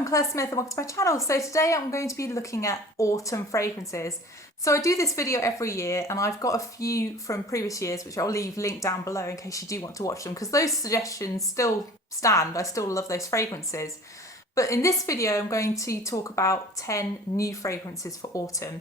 I'm Claire Smith and welcome to my channel. So today I'm going to be looking at autumn fragrances. So I do this video every year and I've got a few from previous years which I'll leave linked down below in case you do want to watch them, because those suggestions still stand. I still love those fragrances. But in this video I'm going to talk about 10 new fragrances for autumn.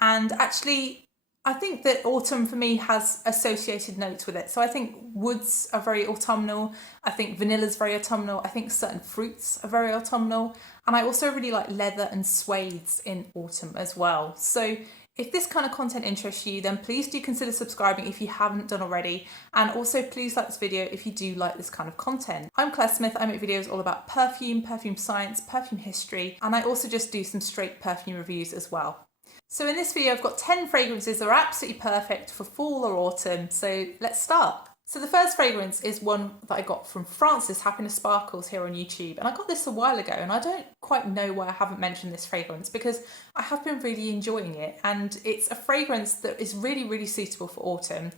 And actually I think that autumn for me has associated notes with it. So I think woods are very autumnal. I think vanilla's very autumnal. I think certain fruits are very autumnal. And I also really like leather and suedes in autumn as well. So if this kind of content interests you, then please do consider subscribing if you haven't done already. And also please like this video if you do like this kind of content. I'm Claire Smith. I make videos all about perfume, perfume science, perfume history, and I also just do some straight perfume reviews as well. So in this video, I've got 10 fragrances that are absolutely perfect for fall or autumn. So let's start. So the first fragrance is one that I got from France's Happiness Sparkles here on YouTube. And I got this a while ago and I don't quite know why I haven't mentioned this fragrance because I have been really enjoying it. And it's a fragrance that is really, really suitable for autumn.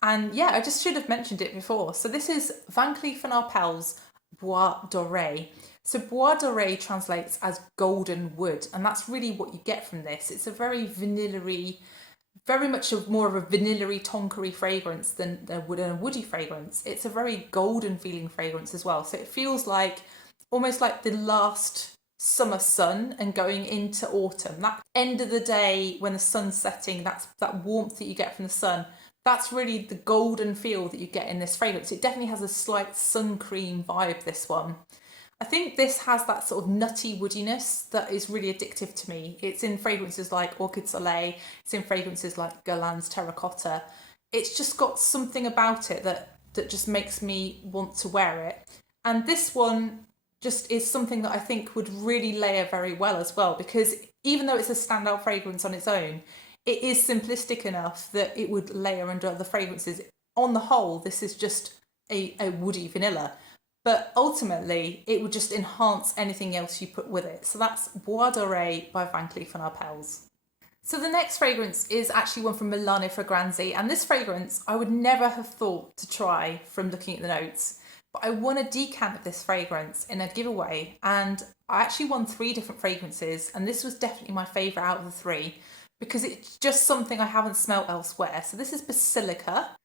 And yeah, I just should have mentioned it before. So this is Van Cleef & Arpels Bois Doré. So Bois Doré translates as golden wood, and that's really what you get from this. It's a very vanilla-y, very much more of a vanilla-y, tonkery fragrance than a woody fragrance. It's a very golden feeling fragrance as well. So it feels like almost like the last summer sun and going into autumn. That end of the day when the sun's setting, that's that warmth that you get from the sun. That's really the golden feel that you get in this fragrance. It definitely has a slight sun cream vibe, this one. I think this has that sort of nutty woodiness that is really addictive to me. It's in fragrances like Orchid, Soleil, it's in fragrances like Guerlain's Terracotta. It's just got something about it that just makes me want to wear it. And this one just is something that I think would really layer very well as well, because even though it's a standout fragrance on its own, it is simplistic enough that it would layer under other fragrances. On the whole, this is just a woody vanilla. But ultimately, it would just enhance anything else you put with it. So that's Bois Doré by Van Cleef & Arpels. So the next fragrance is actually one from Milano Fragranze. And this fragrance, I would never have thought to try from looking at the notes. But I won a decant of this fragrance in a giveaway. And I actually won 3 different fragrances. And this was definitely my favourite out of the 3. Because it's just something I haven't smelled elsewhere. So this is Basilica.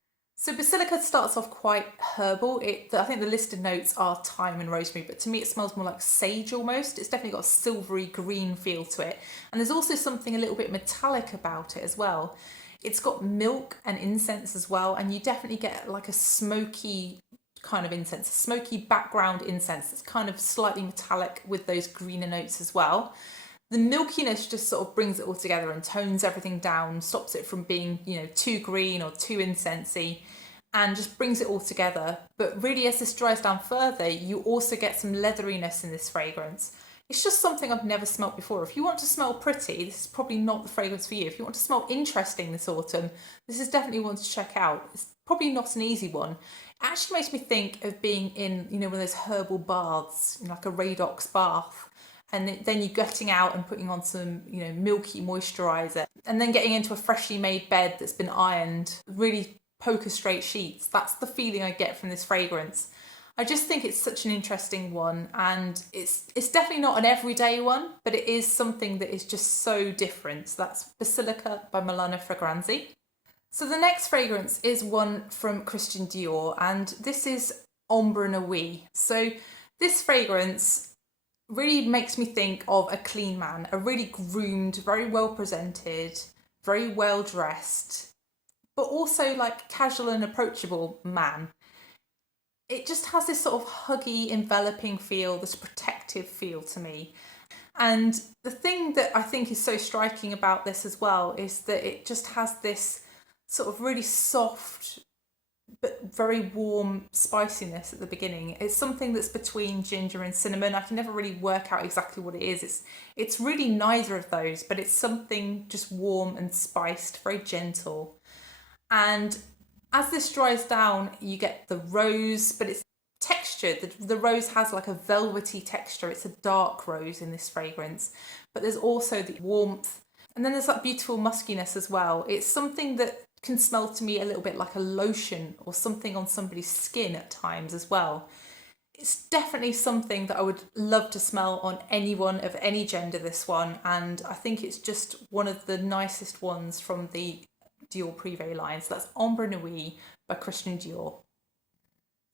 So Basilica starts off quite herbal. I think the listed notes are thyme and rosemary, but to me it smells more like sage almost. It's definitely got a silvery green feel to it. And there's also something a little bit metallic about it as well. It's got milk and incense as well, and you definitely get like a smoky kind of incense, a smoky background incense that's kind of slightly metallic with those greener notes as well. The milkiness just sort of brings it all together and tones everything down, stops it from being, too green or too incensey, and just brings it all together. But really, as this dries down further, you also get some leatheriness in this fragrance. It's just something I've never smelt before. If you want to smell pretty, this is probably not the fragrance for you. If you want to smell interesting this autumn, this is definitely one to check out. It's probably not an easy one. It actually makes me think of being in, one of those herbal baths, like a Radox bath. And then you're getting out and putting on some, milky moisturiser, and then getting into a freshly made bed that's been ironed, really poker straight sheets. That's the feeling I get from this fragrance. I just think it's such an interesting one, and it's definitely not an everyday one, but it is something that is just so different. So that's Basilica by Milano Fragranze. So the next fragrance is one from Christian Dior, and this is Ambre Nuit. So this fragrance really makes me think of a clean man, a really groomed, very well presented, very well dressed, but also like casual and approachable man. It just has this sort of huggy, enveloping feel, this protective feel to me. And the thing that I think is so striking about this as well is that it just has this sort of really soft, but very warm spiciness at the beginning. It's something that's between ginger and cinnamon. I can never really work out exactly what it is. It's really neither of those, but it's something just warm and spiced, very gentle. And as this dries down, you get the rose, but it's textured. The rose has like a velvety texture. It's a dark rose in this fragrance, but there's also the warmth. And then there's that beautiful muskiness as well. It's something that can smell to me a little bit like a lotion or something on somebody's skin at times as well. It's definitely something that I would love to smell on anyone of any gender, this one, and I think it's just one of the nicest ones from the Dior Privé line. So that's Ambre Nuit by Christian Dior.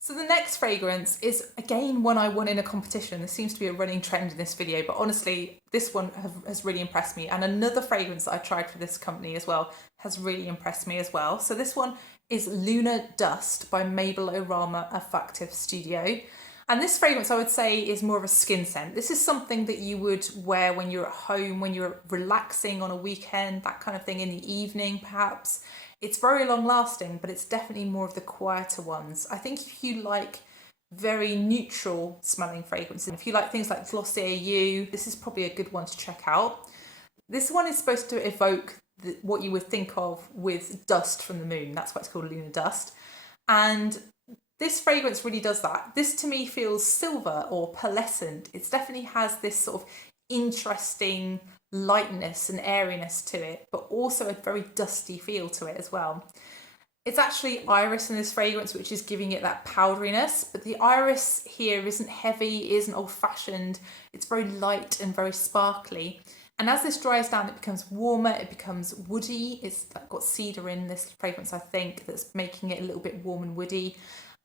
So the next fragrance is again one I won in a competition. This seems to be a running trend in this video, but honestly, this one has really impressed me. And another fragrance that I tried for this company as well has really impressed me as well. So this one is Lunar Dust by Mabelle Olfactive Studio. And this fragrance, I would say, is more of a skin scent. This is something that you would wear when you're at home, when you're relaxing on a weekend, that kind of thing, in the evening perhaps. It's very long lasting, but it's definitely more of the quieter ones. I think if you like very neutral smelling fragrances, if you like things like Glossier You, this is probably a good one to check out. This one is supposed to evoke what you would think of with dust from the moon. That's why it's called Lunar Dust. And this fragrance really does that. This to me feels silver or pearlescent. It definitely has this sort of interesting lightness and airiness to it, but also a very dusty feel to it as well. It's actually iris in this fragrance, which is giving it that powderiness, but the iris here isn't heavy, isn't old-fashioned. It's very light and very sparkly. And as this dries down, it becomes warmer, it becomes woody. It's got cedar in this fragrance, I think, that's making it a little bit warm and woody.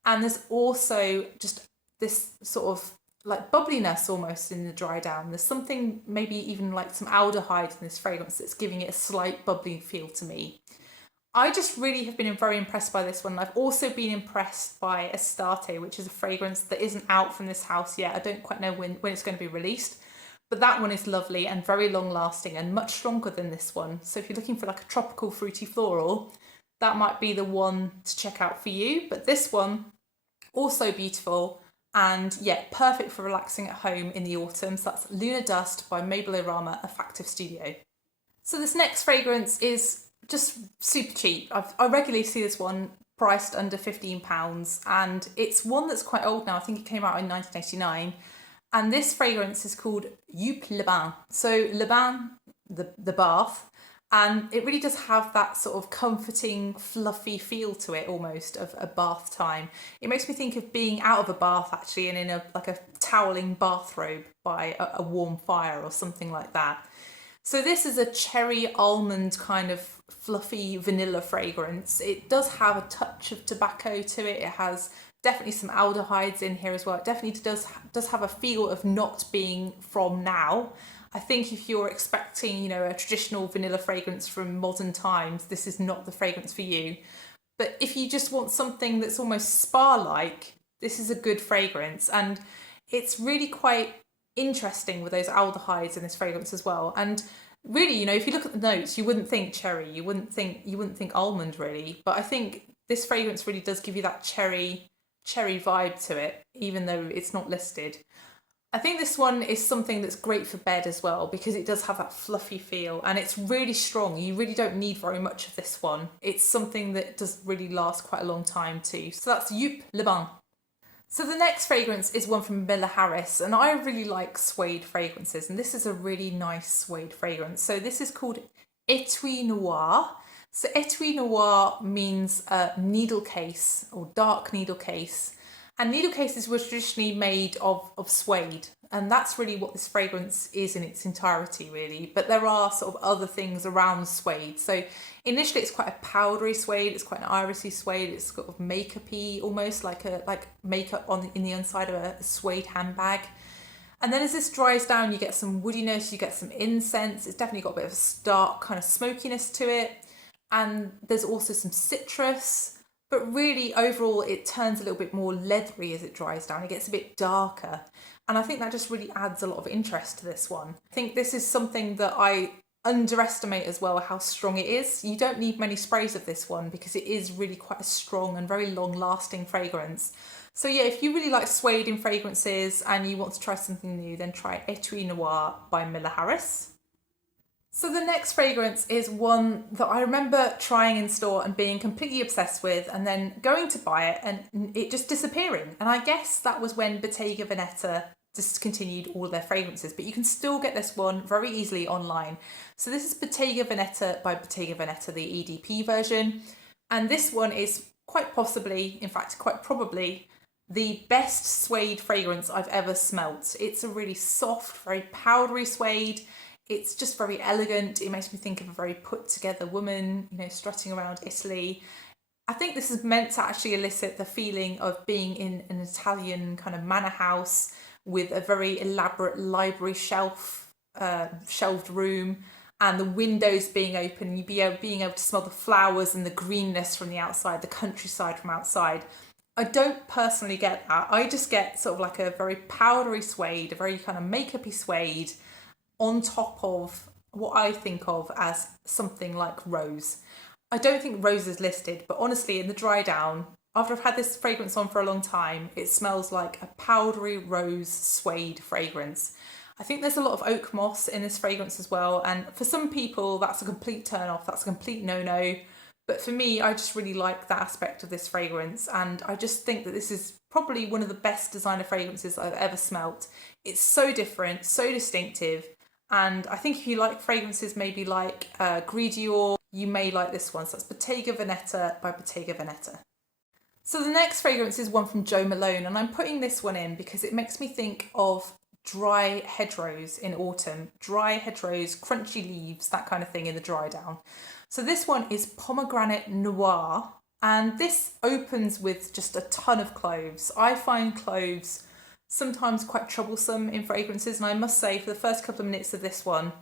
And there's also just this sort of like bubbliness almost in the dry down. There's something, maybe even like some aldehyde in this fragrance, that's giving it a slight bubbly feel to me. I just really have been very impressed by this one. I've also been impressed by Astarte, which is a fragrance that isn't out from this house yet. I don't quite know when it's going to be released, but that one is lovely and very long lasting and much stronger than this one. So if you're looking for like a tropical fruity floral, that might be the one to check out for you. But this one, also beautiful, and yeah, perfect for relaxing at home in the autumn. So that's Lunar Dust by Mabelle Olfactive Studio. So this next fragrance is just super cheap. I regularly see this one priced under £15, and it's one that's quite old now. I think it came out in 1989. And this fragrance is called Joop Le Bain. So Le Bain, the bath, and it really does have that sort of comforting, fluffy feel to it, almost, of a bath time. It makes me think of being out of a bath, actually, and in a toweling bathrobe by a warm fire or something like that. So this is a cherry almond kind of fluffy vanilla fragrance. It does have a touch of tobacco to it. It has definitely some aldehydes in here as well. It definitely does have a feel of not being from now. I think if you're expecting, a traditional vanilla fragrance from modern times, this is not the fragrance for you. But if you just want something that's almost spa-like, this is a good fragrance. And it's really quite interesting with those aldehydes in this fragrance as well. And really, if you look at the notes, you wouldn't think cherry, you wouldn't think almond really. But I think this fragrance really does give you that cherry vibe to it, even though it's not listed. I think this one is something that's great for bed as well, because it does have that fluffy feel and it's really strong. You really don't need very much of this one. It's something that does really last quite a long time too. So that's Joop Le Bain. So the next fragrance is one from Miller Harris, and I really like suede fragrances, and this is a really nice suede fragrance. So this is called Etui Noir. So Etui Noir means needle case or dark needle case. And needle cases were traditionally made of suede, and that's really what this fragrance is in its entirety, really. But there are sort of other things around suede. So initially it's quite a powdery suede, it's quite an irisy suede, it's sort of makeup-y, almost like makeup in the inside of a suede handbag. And then as this dries down, you get some woodiness, you get some incense. It's definitely got a bit of a stark kind of smokiness to it. And there's also some citrus. But really, overall, it turns a little bit more leathery as it dries down. It gets a bit darker. And I think that just really adds a lot of interest to this one. I think this is something that I underestimate as well, how strong it is. You don't need many sprays of this one because it is really quite a strong and very long-lasting fragrance. So yeah, if you really like suede in fragrances and you want to try something new, then try Etui Noir by Miller Harris. So the next fragrance is one that I remember trying in store and being completely obsessed with, and then going to buy it and it just disappearing. And I guess that was when Bottega Veneta discontinued all their fragrances, but you can still get this one very easily online. So this is Bottega Veneta by Bottega Veneta, the EDP version. And this one is quite possibly, in fact, quite probably the best suede fragrance I've ever smelt. It's a really soft, very powdery suede. It's just very elegant. It makes me think of a very put together woman, you know, strutting around Italy. I think this is meant to actually elicit the feeling of being in an Italian kind of manor house with a very elaborate library shelved room, and the windows being open, and being able to smell the flowers and the greenness from the outside, the countryside from outside. I don't personally get that. I just get sort of like a very powdery suede, a very kind of makeup-y suede on top of what I think of as something like rose. I don't think rose is listed, but honestly, in the dry down, after I've had this fragrance on for a long time, it smells like a powdery rose suede fragrance. I think there's a lot of oak moss in this fragrance as well, and for some people that's a complete turn off, that's a complete no-no. But for me, I just really like that aspect of this fragrance, and I just think that this is probably one of the best designer fragrances I've ever smelt. It's so different, so distinctive, and I think if you like fragrances maybe like Dior, you may like this one. So that's Bottega Veneta by Bottega Veneta. So the next fragrance is one from Jo Malone, and I'm putting this one in because it makes me think of dry hedgerows in autumn. Dry hedgerows, crunchy leaves, that kind of thing in the dry down. So this one is Pomegranate Noir, and this opens with just a ton of cloves. I find cloves sometimes quite troublesome in fragrances, and I must say for the first couple of minutes of this one,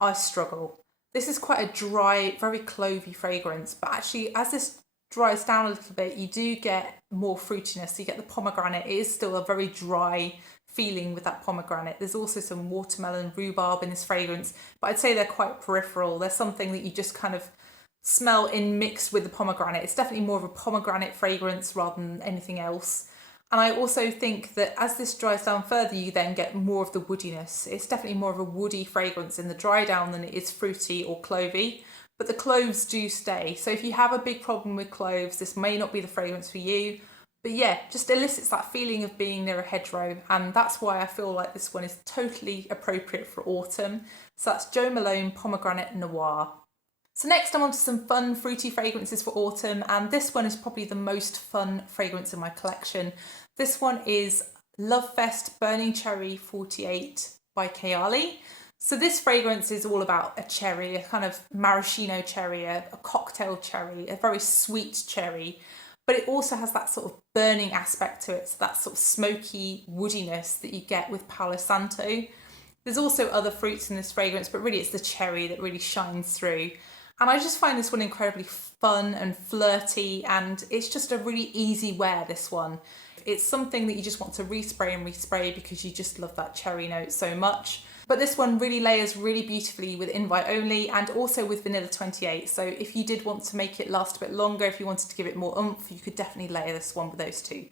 I struggle. This is quite a dry, very clovey fragrance, but actually as this dries down a little bit, you do get more fruitiness. You get the pomegranate. It is still a very dry feeling with that pomegranate. There's also some watermelon, rhubarb in this fragrance, but I'd say they're quite peripheral. They're something that you just kind of smell in mixed with the pomegranate. It's definitely more of a pomegranate fragrance rather than anything else. And I also think that as this dries down further, you then get more of the woodiness. It's definitely more of a woody fragrance in the dry down than it is fruity or clovey, but the cloves do stay. So if you have a big problem with cloves, this may not be the fragrance for you. But yeah, just elicits that feeling of being near a hedgerow, and that's why I feel like this one is totally appropriate for autumn. So that's Jo Malone Pomegranate Noir. So next I'm on to some fun fruity fragrances for autumn, and this one is probably the most fun fragrance in my collection. This one is Lovefest Burning Cherry 48 by Kayali. So this fragrance is all about a cherry, a kind of maraschino cherry, a cocktail cherry, a very sweet cherry. But it also has that sort of burning aspect to it, so that sort of smoky woodiness that you get with Palo Santo. There's also other fruits in this fragrance, but really it's the cherry that really shines through. And I just find this one incredibly fun and flirty, and it's just a really easy wear, this one. It's something that you just want to respray and respray because you just love that cherry note so much. But this one really layers really beautifully with Invite Only and also with Vanilla 28. So if you did want to make it last a bit longer, if you wanted to give it more oomph, you could definitely layer this one with those two.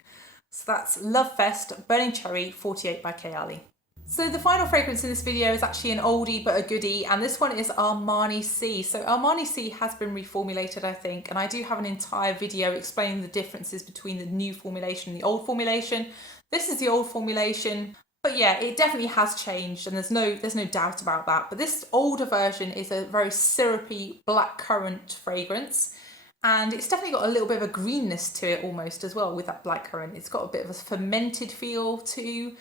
So that's Lovefest Burning Cherry 48 by Kayali. So the final fragrance in this video is actually an oldie but a goodie, and this one is Armani C. So Armani C has been reformulated, I think, and I do have an entire video explaining the differences between the new formulation and the old formulation. This is the old formulation. But yeah, it definitely has changed, and there's no doubt about that. But this older version is a very syrupy blackcurrant fragrance, and it's definitely got a little bit of a greenness to it almost as well with that blackcurrant. It's got a bit of a fermented feel too,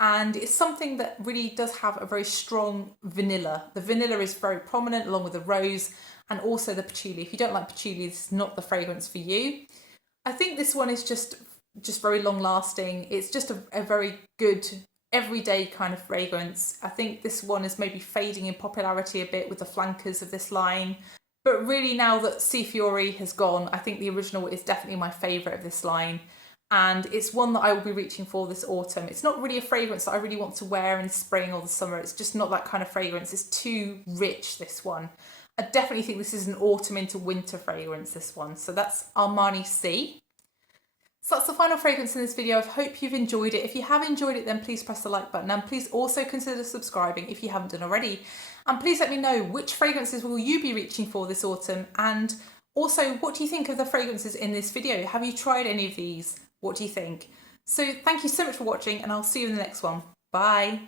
and it's something that really does have a very strong vanilla. The vanilla is very prominent along with the rose and also the patchouli. If you don't like patchouli, this is not the fragrance for you. I think this one is just very long lasting. It's just a very good everyday kind of fragrance. I think this one is maybe fading in popularity a bit with the flankers of this line, but really now that C Fiori has gone, I think the original is definitely my favourite of this line, and it's one that I will be reaching for this autumn. It's not really a fragrance that I really want to wear in spring or the summer. It's just not that kind of fragrance. It's too rich, this one. I definitely think this is an autumn into winter fragrance, this one. So that's Armani C. So that's the final fragrance in this video. I hope you've enjoyed it. If you have enjoyed it, then please press the like button, and please also consider subscribing if you haven't done already. And please let me know which fragrances will you be reaching for this autumn, and also what do you think of the fragrances in this video? Have you tried any of these? What do you think? So thank you so much for watching, and I'll see you in the next one. Bye.